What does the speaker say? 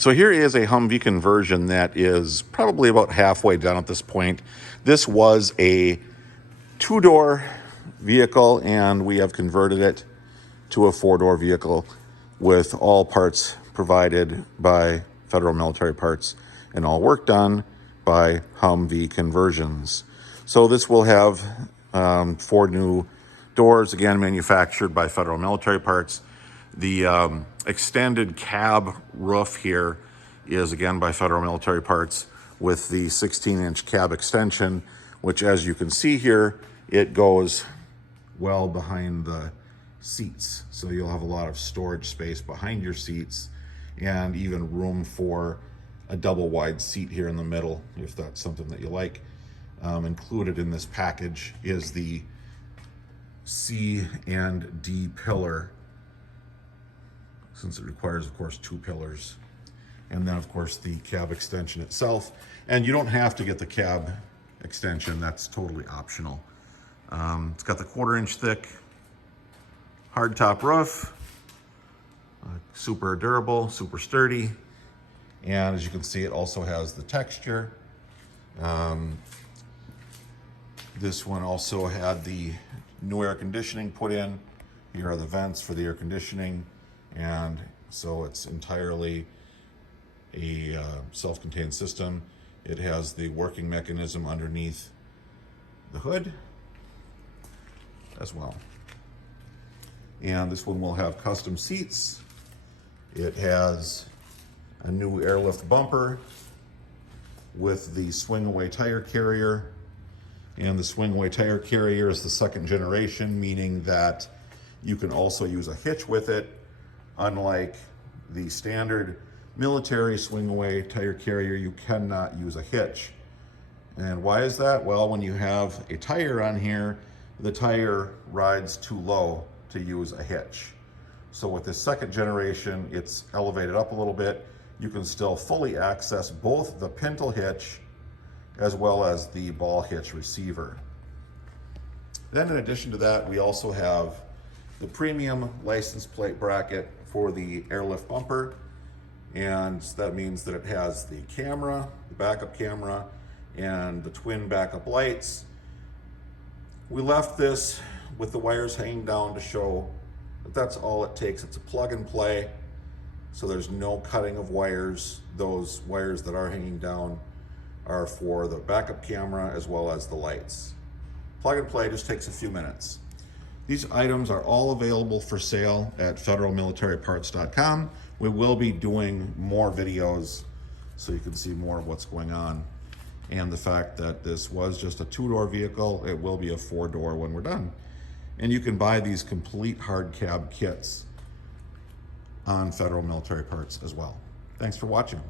So here is a Humvee conversion that is probably about halfway done at this point. This was a two-door vehicle, and we have converted it to a four-door vehicle with all parts provided by Federal Military Parts and all work done by Humvee Conversions. So this will have four new doors, again manufactured by Federal Military Parts. The extended cab roof here is again by Federal Military Parts with the 16-inch cab extension, which, as you can see here, it goes well behind the seats. So you'll have a lot of storage space behind your seats and even room for a double wide seat here in the middle, if that's something that you like. Included in this package is the C and D pillar, since it requires, of course, two pillars. And then, of course, the cab extension itself. And you don't have to get the cab extension. That's totally optional. It's got the 1/4-inch thick hardtop roof, super durable, super sturdy. And as you can see, it also has the texture. This one also had the new air conditioning put in. Here are the vents for the air conditioning. And so it's entirely a self-contained system. It has the working mechanism underneath the hood as well. And this one will have custom seats. It has a new airlift bumper with the swing-away tire carrier. And the swing-away tire carrier is the second generation, meaning that you can also use a hitch with it, unlike the standard military swing-away tire carrier. You cannot use a hitch. And why is that? Well, when you have a tire on here, the tire rides too low to use a hitch. So with this second generation, it's elevated up a little bit. You can still fully access both the pintle hitch as well as the ball hitch receiver. Then in addition to that, we also have the premium license plate bracket for the airlift bumper. And that means that it has the camera, the backup camera, and the twin backup lights. We left this with the wires hanging down to show that that's all it takes. It's a plug and play, so there's no cutting of wires. Those wires that are hanging down are for the backup camera as well as the lights. Plug and play just takes a few minutes. These items are all available for sale at federalmilitaryparts.com. We will be doing more videos so you can see more of what's going on. And the fact that this was just a two-door vehicle, it will be a four-door when we're done. And you can buy these complete hard cab kits on Federal Military Parts as well. Thanks for watching.